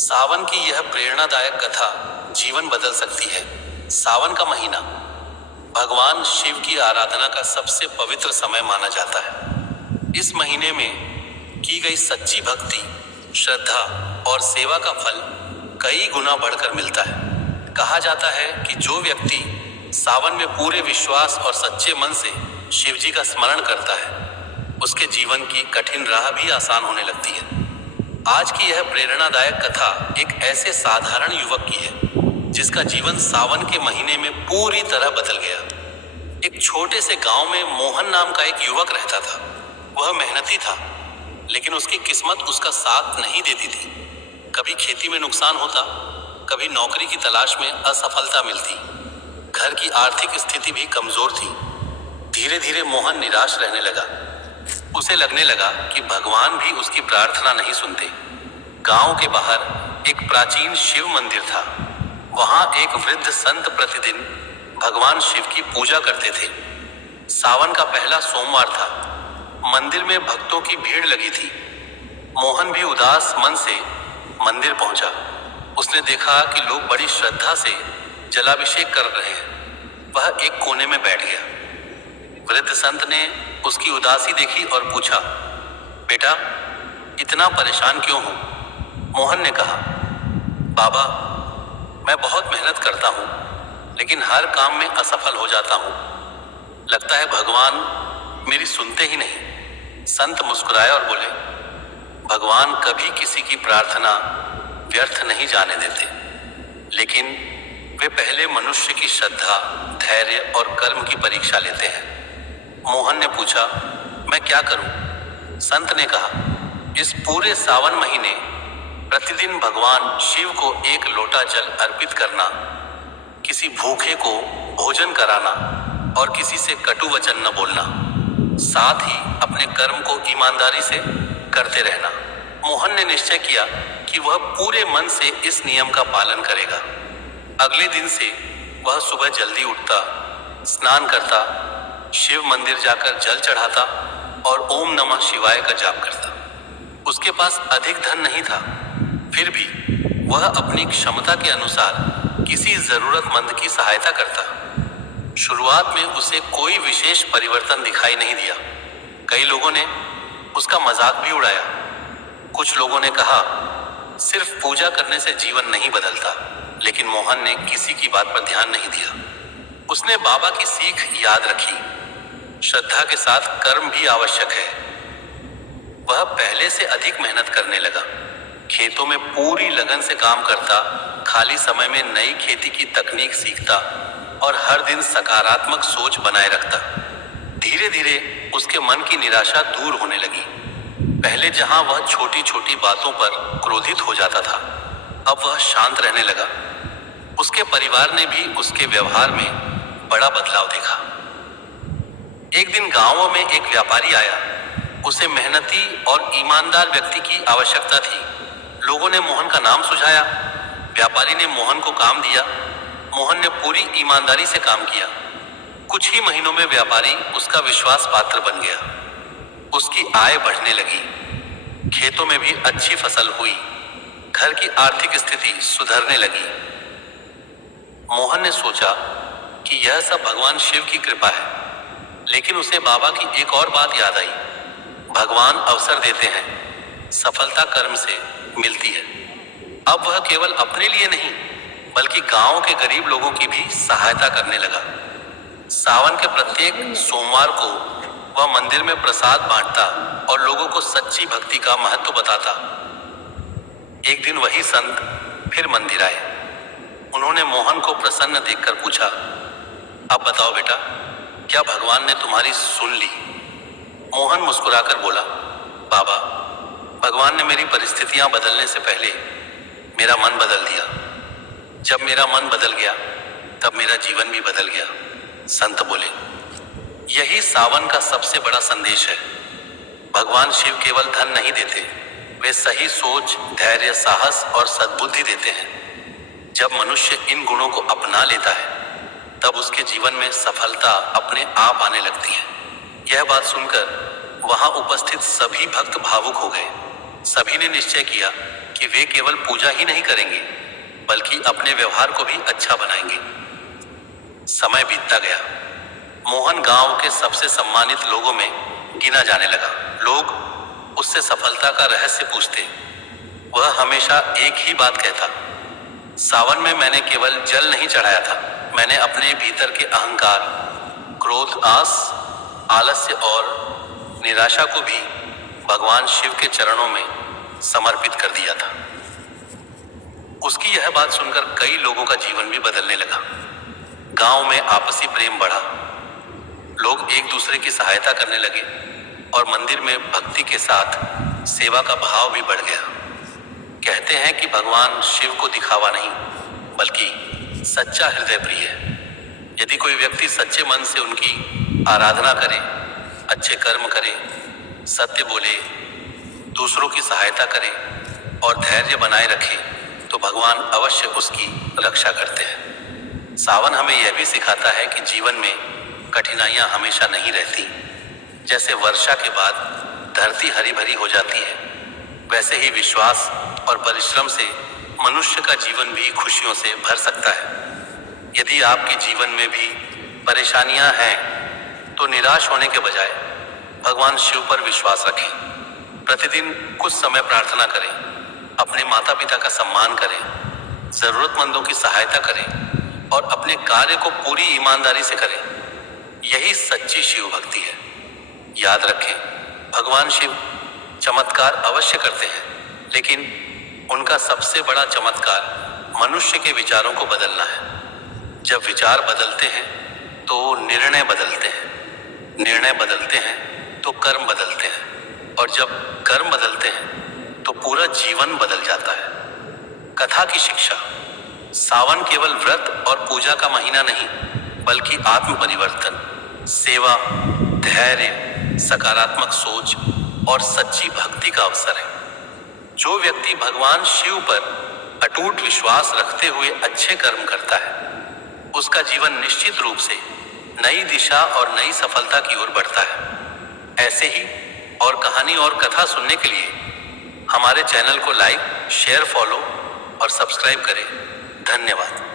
सावन की यह प्रेरणादायक कथा जीवन बदल सकती है। सावन का महीना भगवान शिव की आराधना का सबसे पवित्र समय माना जाता है। इस महीने में की गई सच्ची भक्ति, श्रद्धा और सेवा का फल कई गुना बढ़कर मिलता है। कहा जाता है कि जो व्यक्ति सावन में पूरे विश्वास और सच्चे मन से शिव जी का स्मरण करता है, उसके जीवन की कठिन राह भी आसान होने लगती है। आज की यह प्रेरणादायक कथा एक ऐसे साधारण युवक की है जिसका जीवन सावन के महीने में पूरी तरह बदल गया। एक छोटे से गांव में मोहन नाम का एक युवक रहता था। वह मेहनती था, लेकिन उसकी किस्मत उसका साथ नहीं देती थी। कभी खेती में नुकसान होता, कभी नौकरी की तलाश में असफलता मिलती। घर की आर्थिक स्थिति भी कमजोर थी। धीरे धीरे मोहन निराश रहने लगा। उसे लगने लगा कि भगवान भी उसकी प्रार्थना नहीं सुनते। गांव के बाहर एक प्राचीन शिव मंदिर था। वहां एक वृद्ध संत प्रतिदिन भगवान शिव की पूजा करते थे। सावन का पहला सोमवार था। मंदिर में भक्तों की भीड़ लगी थी। मोहन भी उदास मन से मंदिर पहुंचा। उसने देखा कि लोग बड़ी श्रद्धा से जलाभिषेक कर रहे हैं। वह एक कोने में बैठ गया। वृद्ध संत ने उसकी उदासी देखी और पूछा, बेटा, इतना परेशान क्यों हो? मोहन ने कहा, बाबा, मैं बहुत मेहनत करता हूँ, लेकिन हर काम में असफल हो जाता हूँ। लगता है भगवान मेरी सुनते ही नहीं। संत मुस्कुराए और बोले, भगवान कभी किसी की प्रार्थना व्यर्थ नहीं जाने देते, लेकिन वे पहले मनुष्य की श्रद्धा, धैर्य और कर्म की परीक्षा लेते हैं। मोहन ने पूछा, मैं क्या करूं? संत ने कहा, इस पूरे सावन महीने प्रतिदिन भगवान शिव को एक लोटा जल अर्पित करना, किसी भूखे को भोजन कराना और किसी से कटु वचन न बोलना। साथ ही अपने कर्म को ईमानदारी से करते रहना। मोहन ने निश्चय किया कि वह पूरे मन से इस नियम का पालन करेगा। अगले दिन से वह सुबह जल्दी उठता, स्नान करता, शिव मंदिर जाकर जल चढ़ाता और ओम नमः शिवाय का जाप करता। उसके पास अधिक धन नहीं था, फिर भी वह अपनी क्षमता के अनुसार किसी जरूरतमंद की सहायता करता। शुरुआत में उसे कोई विशेष परिवर्तन दिखाई नहीं दिया। कई लोगों ने उसका मजाक भी उड़ाया। कुछ लोगों ने कहा, सिर्फ पूजा करने से जीवन नहीं बदलता, लेकिन मोहन ने किसी की बात पर ध्यान नहीं दिया। उसने बाबा की सीख याद रखी, श्रद्धा के साथ कर्म भी आवश्यक है। वह पहले से अधिक मेहनत करने लगा। खेतों में पूरी लगन से काम करता, खाली समय में नई खेती की तकनीक सीखता और हर दिन सकारात्मक सोच बनाए रखता। धीरे धीरे उसके मन की निराशा दूर होने लगी। पहले जहां वह छोटी छोटी बातों पर क्रोधित हो जाता था, अब वह शांत रहने लगा। उसके परिवार ने भी उसके व्यवहार में बड़ा बदलाव देखा। एक दिन गांव में एक व्यापारी आया। उसे मेहनती और ईमानदार व्यक्ति की आवश्यकता थी। लोगों ने मोहन का नाम सुझाया। व्यापारी ने मोहन को काम दिया। मोहन ने पूरी ईमानदारी से काम किया। कुछ ही महीनों में व्यापारी उसका विश्वास पात्र बन गया। उसकी आय बढ़ने लगी। खेतों में भी अच्छी फसल हुई। घर की आर्थिक स्थिति सुधरने लगी। मोहन ने सोचा कि यह सब भगवान शिव की कृपा है, लेकिन उसे बाबा की एक और बात याद आई। भगवान अवसर देते हैं, सफलता कर्म से मिलती है। अब वह केवल अपने लिए नहीं, बल्कि गांव के गरीब लोगों की भी सहायता करने लगा। सावन के प्रत्येक सोमवार को वह मंदिर में प्रसाद बांटता और लोगों को सच्ची भक्ति का महत्व बताता। एक दिन वही संत फिर मंदिर आए। उन्होंने मोहन को प्रसन्न देखकर पूछा, अब बताओ बेटा, क्या भगवान ने तुम्हारी सुन ली? मोहन मुस्कुराकर बोला, बाबा, भगवान ने मेरी परिस्थितियां बदलने से पहले मेरा मन बदल दिया। जब मेरा मन बदल गया, तब मेरा जीवन भी बदल गया। संत बोले, यही सावन का सबसे बड़ा संदेश है। भगवान शिव केवल धन नहीं देते, वे सही सोच, धैर्य, साहस और सद्बुद्धि देते हैं। जब मनुष्य इन गुणों को अपना लेता है, तब उसके जीवन में सफलता अपने आप आने लगती है। यह बात सुनकर वहां उपस्थित सभी भक्त भावुक हो गए। सभी ने निश्चय किया कि वे केवल पूजा ही नहीं करेंगे बल्कि अपने व्यवहार को भी अच्छा बनाएंगे। समय बीतता गया। मोहन गांव के सबसे सम्मानित लोगों में गिना जाने लगा। लोग उससे सफलता का रहस्य पूछते। वह हमेशा एक ही बात कहता, सावन में मैंने केवल जल नहीं चढ़ाया था, मैंने अपने भीतर के अहंकार, क्रोध, आस, आलस्य और निराशा को भी भगवान शिव के चरणों में समर्पित कर दिया था। उसकी यह बात सुनकर कई लोगों का जीवन भी बदलने लगा। गांव में आपसी प्रेम बढ़ा, लोग एक दूसरे की सहायता करने लगे और मंदिर में भक्ति के साथ सेवा का भाव भी बढ़ गया। कहते हैं कि भगवान शिव को दिखावा नहीं बल्कि सच्चा हृदय प्रिय है। यदि कोई व्यक्ति सच्चे मन से उनकी आराधना करे, अच्छे कर्म करे, सत्य बोले, दूसरों की सहायता करे और धैर्य बनाए रखे तो भगवान अवश्य उसकी रक्षा करते हैं। सावन हमें यह भी सिखाता है कि जीवन में कठिनाइयां हमेशा नहीं रहती। जैसे वर्षा के बाद धरती हरी भरी हो जाती है, वैसे ही विश्वास और परिश्रम से मनुष्य का जीवन भी खुशियों से भर सकता है। यदि आपके जीवन में भी परेशानियां हैं तो निराश होने के बजाय भगवान शिव पर विश्वास रखें। प्रतिदिन कुछ समय प्रार्थना करें, अपने माता पिता का सम्मान करें, जरूरतमंदों की सहायता करें और अपने कार्य को पूरी ईमानदारी से करें। यही सच्ची शिव भक्ति है। याद रखें, भगवान शिव चमत्कार अवश्य करते हैं, लेकिन उनका सबसे बड़ा चमत्कार मनुष्य के विचारों को बदलना है। जब विचार बदलते हैं तो निर्णय बदलते हैं, निर्णय बदलते हैं तो कर्म बदलते हैं और जब कर्म बदलते हैं तो पूरा जीवन बदल जाता है। कथा की शिक्षा। सावन केवल व्रत और पूजा का महीना नहीं बल्कि आत्म परिवर्तन, सेवा, धैर्य, सकारात्मक सोच और सच्ची भक्ति का अवसर है। जो व्यक्ति भगवान शिव पर अटूट विश्वास रखते हुए अच्छे कर्म करता है, उसका जीवन निश्चित रूप से नई दिशा और नई सफलता की ओर बढ़ता है। ऐसे ही और कहानी और कथा सुनने के लिए हमारे चैनल को लाइक, शेयर, फॉलो और सब्सक्राइब करें। धन्यवाद।